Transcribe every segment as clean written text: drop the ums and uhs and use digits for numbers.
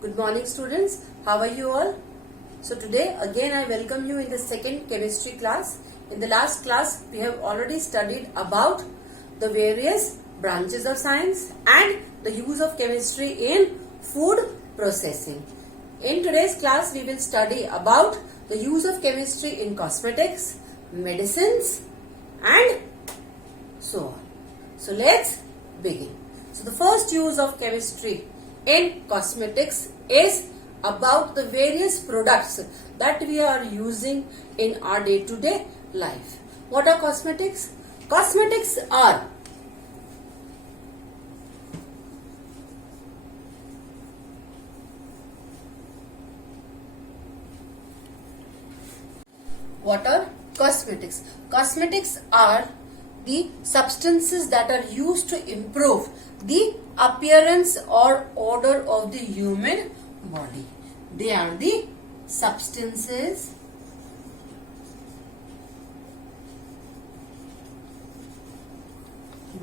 Good morning students, how are you all? So today again I welcome you in the second chemistry class. In the last class we have already studied about the various branches of science and the use of chemistry in food processing. In today's class we will study about the use of chemistry in cosmetics, medicines and so on. So let's begin. So the first use of chemistry in cosmetics is about the various products that we are using in our day-to-day life. What are cosmetics? Cosmetics are Cosmetics are the substances that are used to improve the appearance or odor of the human body. They are the substances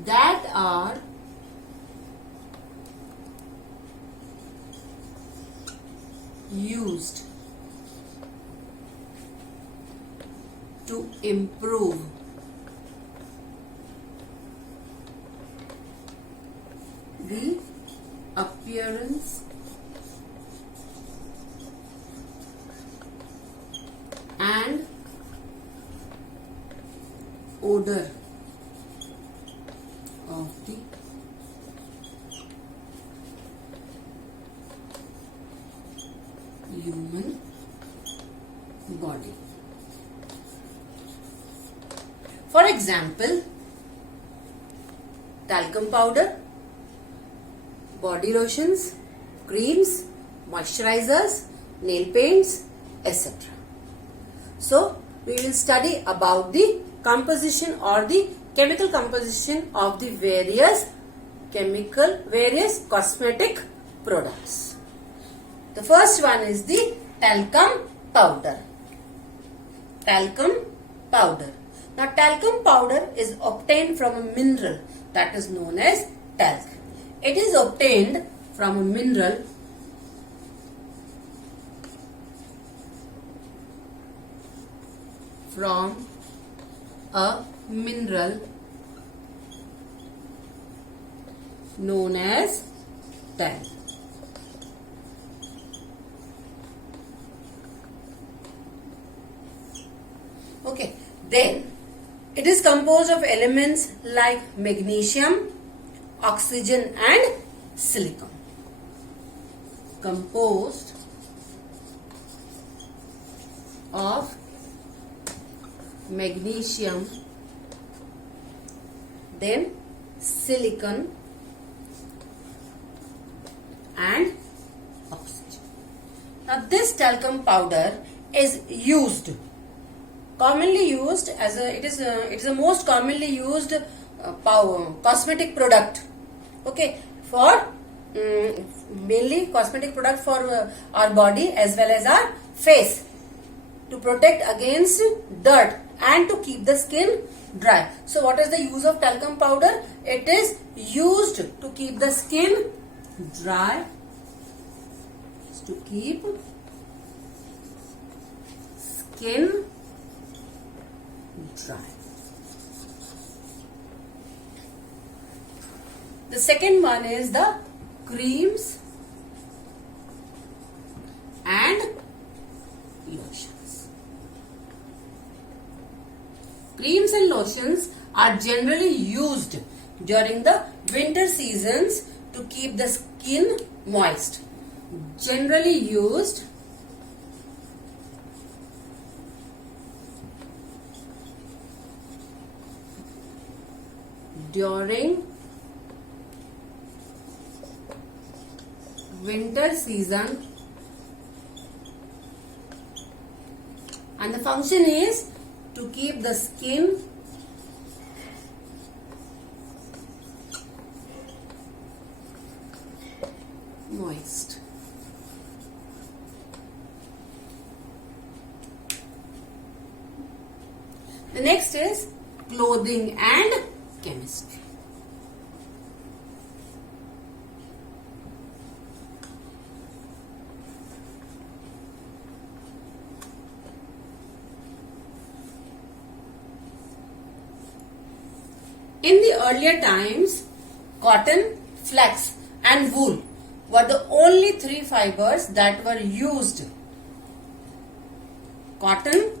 that are used to improve the appearance and odor of the human body. For example, talcum powder, body lotions, creams, moisturizers, nail paints, etc. So, we will study about the composition or the chemical composition of the various cosmetic products. The first one is the talcum powder. Talcum powder. Now, talcum powder is obtained from a mineral that is known as talc. It is obtained from a mineral known as talc. Okay, then it is composed of elements like magnesium, oxygen and silicon. Composed of magnesium, then silicon and oxygen. Now this talcum powder is commonly used as it is a most commonly used cosmetic product. Okay, for mainly cosmetic product for our body as well as our face, to protect against dirt and to keep the skin dry. So what is the use of talcum powder? It is used to keep the skin dry, to keep skin dry. The second one is the creams and lotions. Creams and lotions are generally used during the winter seasons to keep the skin moist. Generally used during winter season, and the function is to keep the skin moist. The next is clothing and chemistry. In the earlier times, cotton, flax and wool were the only three fibers that were used. Cotton,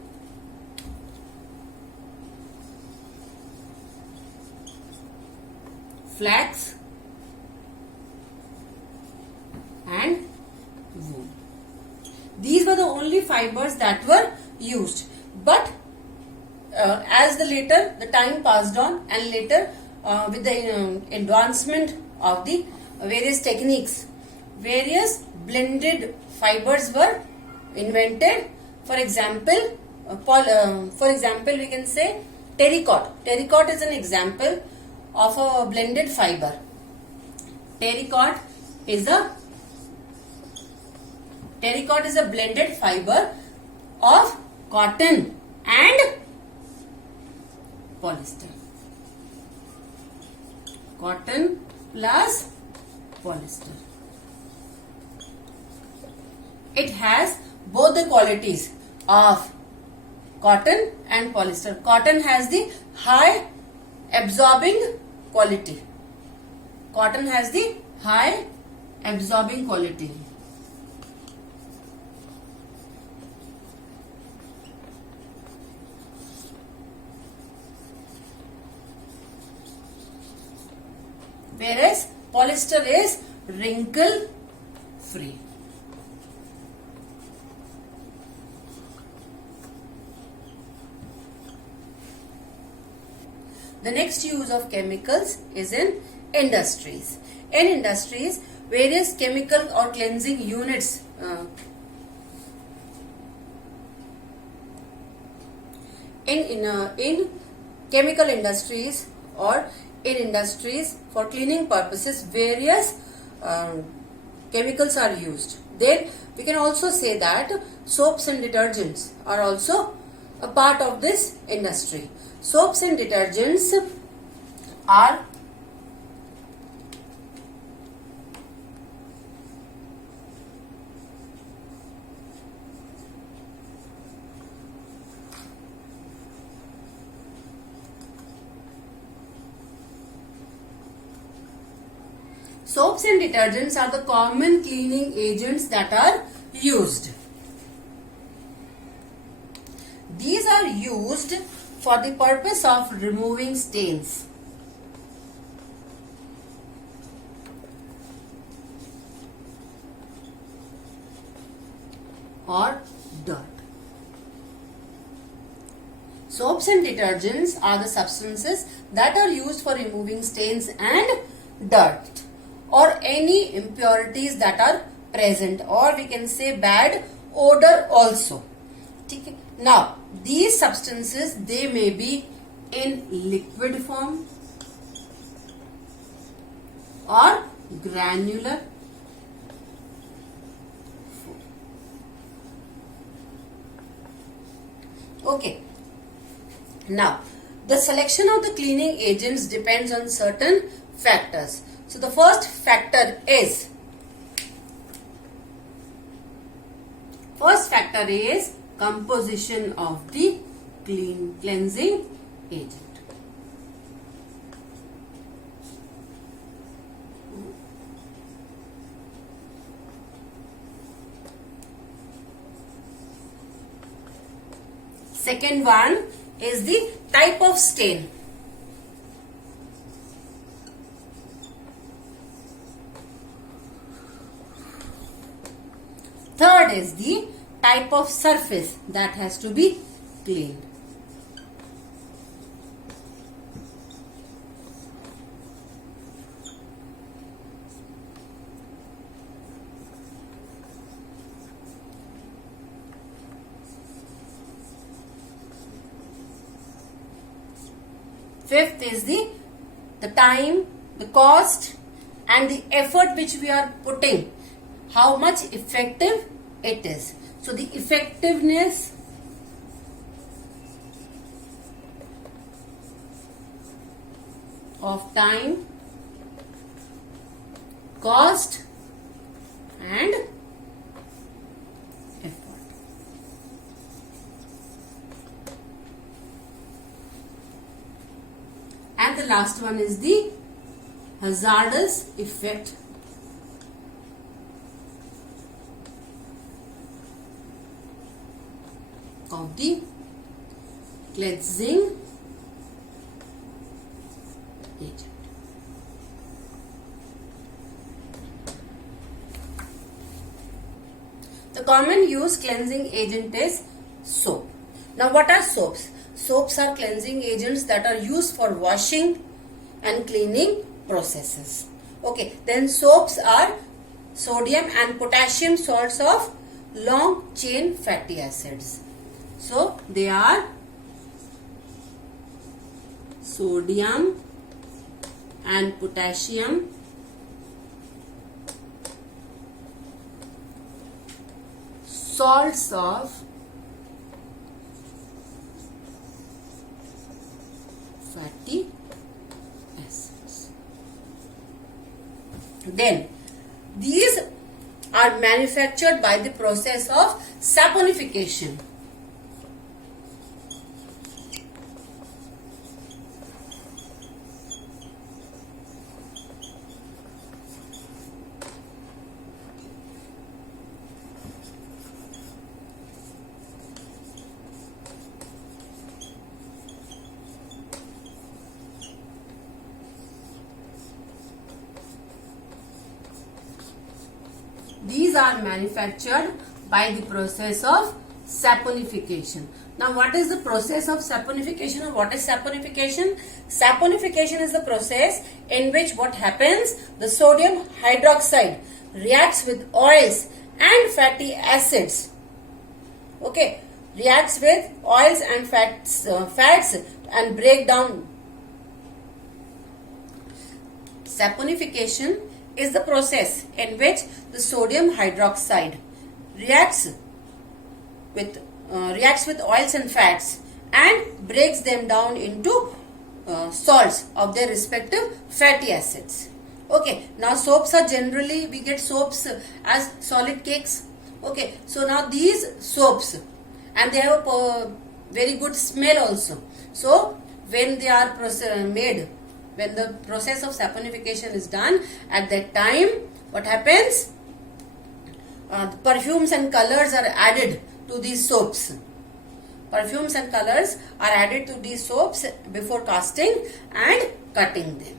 flax and wool. These were the only fibers that were used. But as the time passed on, and later with the advancement of the various techniques, various blended fibers were invented. For example, we can say terracotta. Terracotta is an example of a blended fiber. Terracotta is a blended fiber of cotton and polyester. Cotton plus polyester. It has both the qualities of cotton and polyester. Cotton has the high absorbing quality. Cotton has the high absorbing quality. Whereas polyester is wrinkle free. The next use of chemicals is in industries. In industries, various chemical or cleansing units in chemical industries or in industries for cleaning purposes, various chemicals are used. Then we can also say that soaps and detergents are also a part of this industry. Soaps and detergents are the common cleaning agents that are used. These are used for the purpose of removing stains. Or dirt. Soaps and detergents are the substances that are used for removing stains and dirt or any impurities that are present, or we can say bad odor also. Now, these substances, they may be in liquid form or granular form. Okay. Now, the selection of the cleaning agents depends on certain factors. So, the first factor is composition of the cleansing agent. Second one is the type of stain. Third is the type of surface that has to be cleaned. Fifth is the time, the cost and the effort which we are putting, how much effective it is. So the effectiveness of time, cost and effort. And And the last one is the hazardous effect of the cleansing agent. The common use cleansing agent is soap. Now what are soaps? Soaps are cleansing agents that are used for washing and cleaning processes. Okay, then soaps are sodium and potassium salts of long chain fatty acids. So they are sodium and potassium salts of fatty acids. Then these are manufactured by the process of saponification. These are manufactured by the process of saponification. Now what is the process of saponification, or what is saponification? Saponification is the process in which what happens, the sodium hydroxide reacts with oils and fatty acids. Okay, reacts with oils and fats and break down. Saponification is the process in which the sodium hydroxide reacts with oils and fats and breaks them down into salts of their respective fatty acids. Okay, now soaps are generally, we get soaps as solid cakes. Okay, so now these soaps, and they have a very good smell also. So when they are made, when the process of saponification is done, at that time what happens, perfumes and colors are added to these soaps. Perfumes and colors are added to these soaps before casting and cutting them.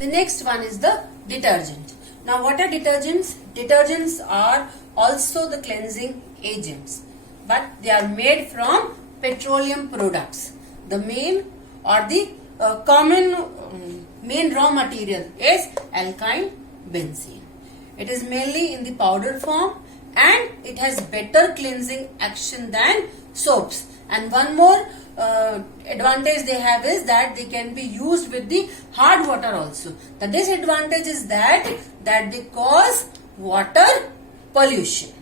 The next one is the detergent. Now what are detergents? Detergents are also the cleansing agents, but they are made from petroleum products. The main or the common main raw material is alkyl benzene. It is mainly in the powder form and it has better cleansing action than soaps. And one more advantage they have is that they can be used with the hard water also. The disadvantage is that they cause water pollution.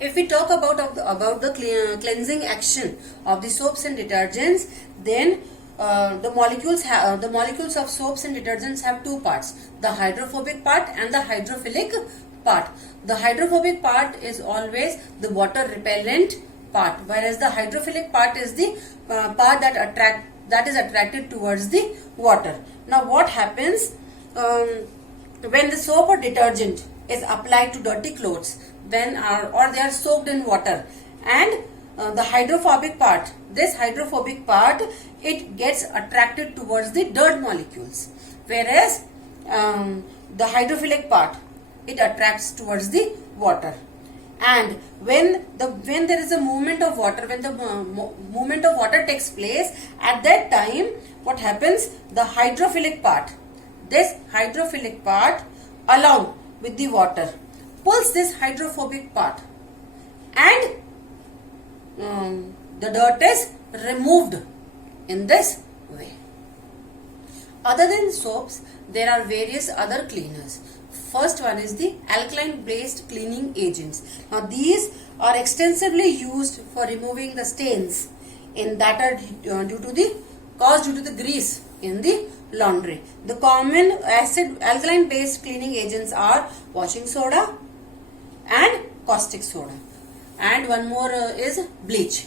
If we talk about the cleansing action of the soaps and detergents, then the molecules of soaps and detergents have two parts: the hydrophobic part and the hydrophilic part. The hydrophobic part is always the water repellent part, whereas the hydrophilic part is the part that is attracted towards the water. Now what happens when the soap or detergent is applied to dirty clothes, or they are soaked in water, and the hydrophobic part, it gets attracted towards the dirt molecules, whereas the hydrophilic part, it attracts towards the water. And when there is a movement of water, when the movement of water takes place, at that time what happens, the hydrophilic part, along with the water, pulls this hydrophobic part, and the dirt is removed in this way. Other than soaps, there are various other cleaners. First one is the alkaline based cleaning agents. Now these are extensively used for removing the stains that are due to the grease in the laundry. The common alkaline based cleaning agents are washing soda and caustic soda, and one more is bleach.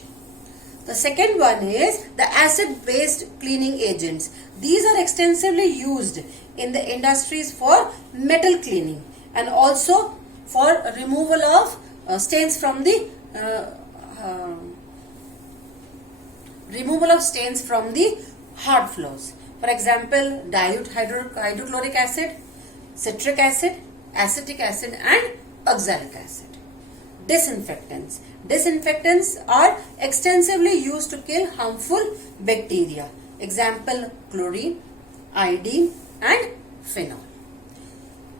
The second one is the acid-based cleaning agents. These are extensively used in the industries for metal cleaning and also for removal of stains from the hard floors. For example, dilute hydrochloric acid, citric acid, acetic acid and oxalic acid. Disinfectants. Disinfectants are extensively used to kill harmful bacteria. Example, chlorine, iodine and phenol.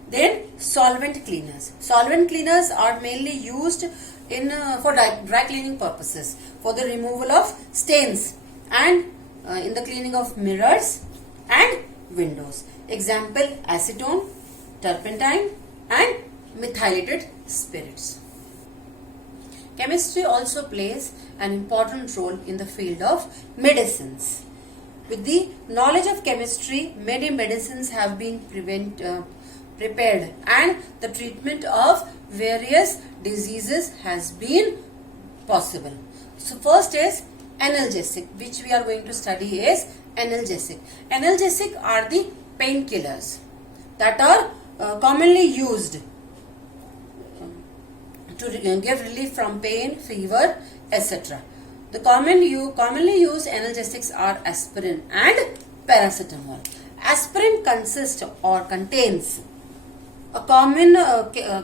Then solvent cleaners. Solvent cleaners are mainly used in for dry cleaning purposes, for the removal of stains and in the cleaning of mirrors and windows. Example, acetone, turpentine and methylated spirits. Chemistry also plays an important role in the field of medicines. With the knowledge of chemistry, many medicines have been prepared and the treatment of various diseases has been possible. So first is analgesic, which we are going to study is analgesic. Analgesic are the painkillers that are commonly used to give relief from pain, fever, etc. The commonly used analgesics are aspirin and paracetamol. Aspirin consists or contains a common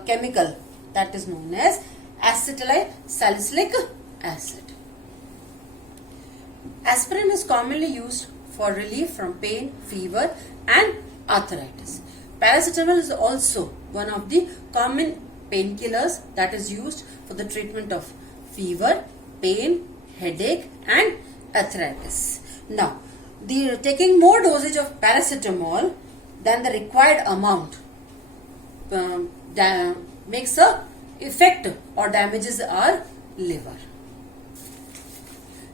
chemical that is known as acetylsalicylic acid. Aspirin is commonly used for relief from pain, fever and arthritis. Paracetamol is also one of the common painkillers that is used for the treatment of fever, pain, headache and arthritis. Now, taking more dosage of paracetamol than the required amount makes a effect or damages our liver.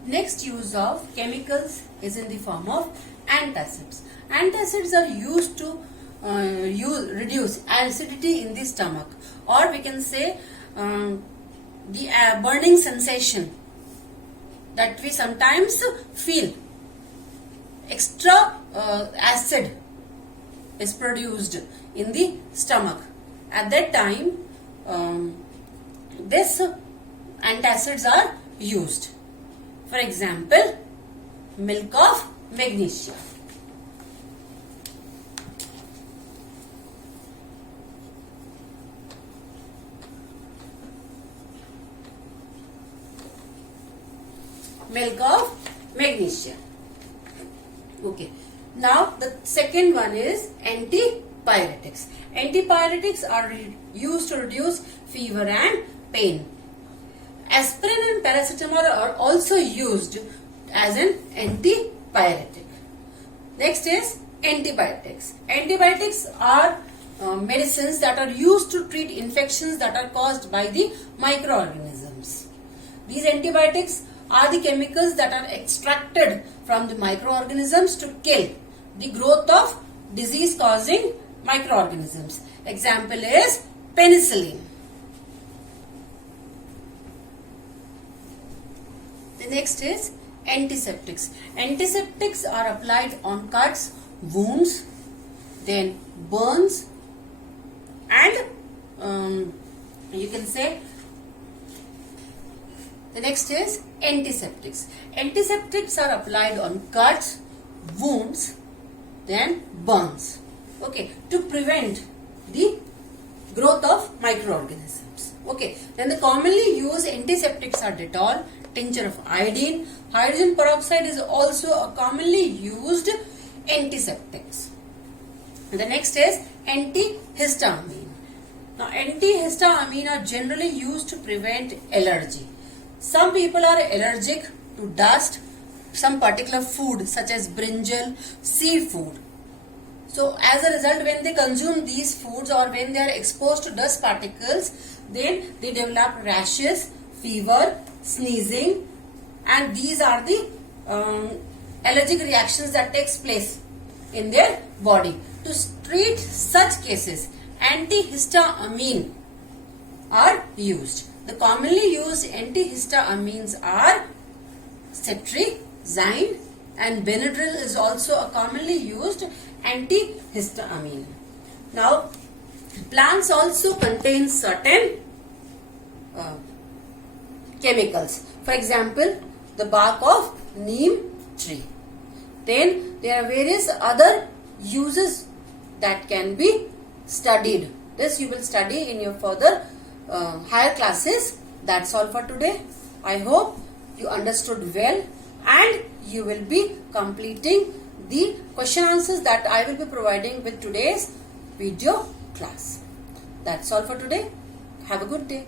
Next use of chemicals is in the form of antacids. Antacids are used to reduce acidity in the stomach, or we can say the burning sensation that we sometimes feel. Extra acid is produced in the stomach. At that time, this antacids are used. For example, milk of magnesia. Milk of magnesia. Okay. Now the second one is antipyretics. Antipyretics are used to reduce fever and pain. Aspirin and paracetamol are also used as an antipyretic. Next is antibiotics. Antibiotics are medicines that are used to treat infections that are caused by the microorganisms. These antibiotics are the chemicals that are extracted from the microorganisms to kill the growth of disease-causing microorganisms. Example is penicillin. The next is antiseptics. Antiseptics are applied on cuts, wounds, then burns, and you can say the next is antiseptics. Antiseptics are applied on cuts, wounds, then burns. Okay, to prevent the growth of microorganisms. Okay, then the commonly used antiseptics are Dettol, tincture of iodine. Hydrogen peroxide is also a commonly used antiseptics. The next is antihistamine. Now, antihistamine are generally used to prevent allergy. Some people are allergic to dust, some particular food such as brinjal, seafood. So as a result, when they consume these foods or when they are exposed to dust particles, then they develop rashes, fever, sneezing, and these are the allergic reactions that takes place in their body. To treat such cases, antihistamine are used. The commonly used antihistamines are cetirizine, and Benadryl is also a commonly used antihistamine. Now, plants also contain certain chemicals. For example, the bark of neem tree. Then there are various other uses that can be studied. This you will study in your further higher classes. That's all for today. I hope you understood well and you will be completing the question answers that I will be providing with today's video class. That's all for today. Have a good day.